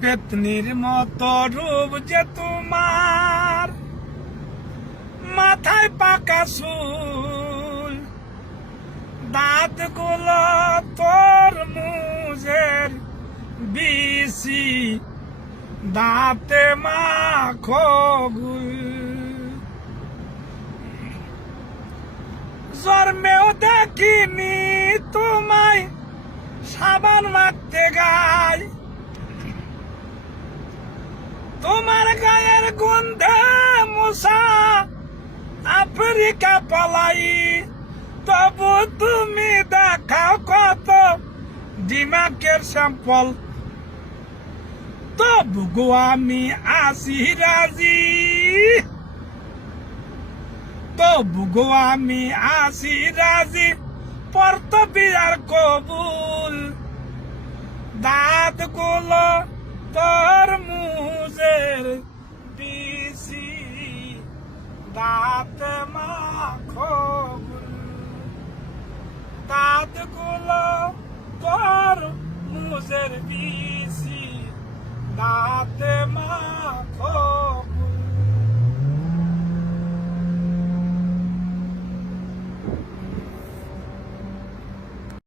পেতনির মতো রূপ যে তোমার, মাথায় পাকা চুল, দাঁত গুলো তোর মুজের বিসি, দাঁতে মাখো গুল। জন্মেও দেখিনি তোমায় সাবান মাখতে গায়, তোমার গায়ের গন্ধে মশা আফ্রিকা পালাই, তবু তুমি দেখাও কত দিমাকের স্যাম্পল। তবু গো আমি আসি রাজি, তবু গো আমি আসি রাজি, পর্ত বিয়ার কবুল। দাঁত গুলো তোর মুজের বিসি, দাঁত মাখো গুল। দাঁত গুলো তোর মুজের বিসি, দাঁত মাখো।